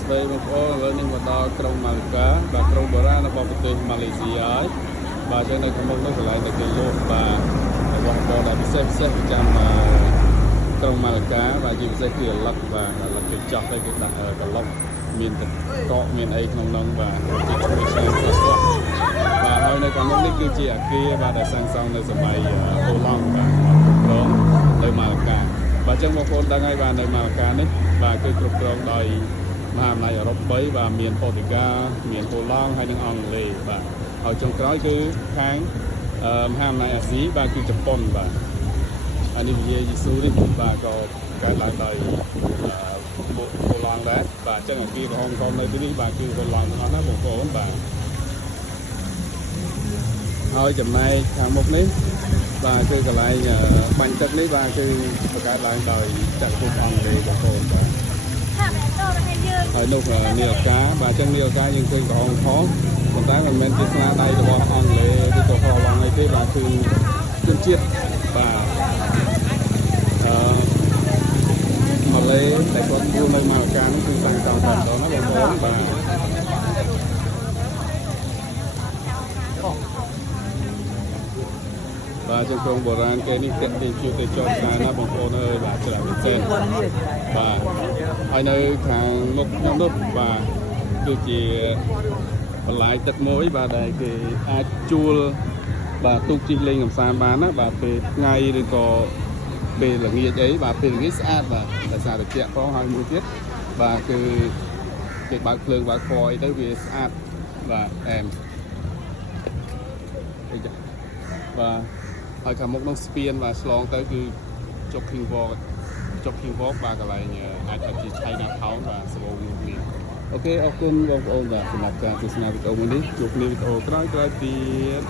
ស្ដីបងប្អូនឥឡូវនេះមកដល់ក្រុងម៉ាឡេកាបាទក្រុងបុរាណរបស់ប្រទេសម៉ាឡេស៊ីហើយបាទចឹងនៅក្នុងនោះកន្លែងដែលគេលក់បាទរបស់របរដែលពិសេសប្រចាំក្រុងម៉ាឡេកាបាទជាពិសេសគឺអាឡឹកបាទអាឡឹកគេចោះទៅគេដាក់ក្លុកមានកកមានអីក្នុងនោះបាទជាធម្មជាតិស្រស់បាទហើយនៅខាងមុខនេះគឺជាអគារបាទដែលសាងសង់នៅសម័យអូឡង់បាទក្រុងនៅម៉ាឡេកាបាទចឹងបងប្អូនដឹងហើយបាទនៅម៉ាឡេកានេះបាទគឺគ្រប់គ្រងដោយមហាអំណាចអឺរ៉ុប3បាទមានប៉ូទុយហ្គាល់មានហូឡង់ហើយនិងអង់គ្លេសបាទហើយចុងក្រោយគឺខាងមហាអំណាចអាស៊ីបាទគឺជប៉ុនបាទអានេះវិជាយេស៊ូនេះបាទក៏កើតឡើងដោយហូឡង់ដែរបាទចឹងអាគារក្រហមនៅទីនេះបាទគឺហូឡង់ទាំងអស់ណាបងប្អូនបាទហើយចំណែកខាងមុខនេះបាទគឺកន្លែងបាញ់ទឹកនេះបាទគឺបង្កើតឡើងដោយចក្រភពអង់គ្លេសបងប្អូនបាទហើយនោះនីលកាបាទអញ្ចឹងនីលកាយើងឃើញក្រហមផងប៉ុន្តែមិនមែនជាស្នាដៃរបស់អង់គ្លេសឬក៏ហូឡង់អីទេបាទគឺជនជាតិបាទម៉ាឡេដែលគាត់ជួលនៅម៉ាឡេកានេះគឺសាងសង់តែម្ដងណាបងប្អូនបាទបាទជាក្រុងបុរាណគេនេះទាក់ទាញជួបទៅចតខ្សែណាបងប្អូនអើយបាទច្រើនមែនទែនបាទហើយនៅខាងមុខខ្ញុំនោះបាទគឺជាបន្លាយទឹកមួយបាទដែលគេអាចជួលបាទទូកជិះលេងកម្សាន្តបានណាបាទពេលថ្ងៃឬក៏ពេលល្ងាចអីបាទពេលល្ងាចស្អាតបាទដោយសារតែជាក់ផងហើយមួយទៀតបាទគឺគេបើកភ្លើងបើកពណ៌អីទៅវាស្អាតបាទអែមអីចាបាទហើយខាងមុខនោះស្ពានបាទឆ្លងទៅគឺជប់ King Walk បាទកន្លែងអាចទៅជា China Town បាទសបោនេះអូខេអរគុណបងប្អូនបាទសម្រាប់ការទស្សនាវីដេអូមួយនេះជួបគ្នាវីដេអូក្រោយៗទៀត